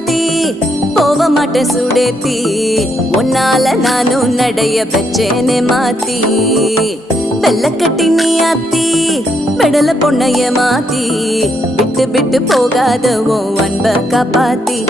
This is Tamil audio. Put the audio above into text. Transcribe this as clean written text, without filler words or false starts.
மாத்தி போக மாட்டேன் சுடேத்தி உன்னால நானும் நடைய பெச்சேனே மாத்தி வெள்ளக்கட்டி நீ ஆத்தி பெடல பொண்ணைய மாத்தி விட்டு விட்டு போகாத உன் அன்ப காப்பாத்தி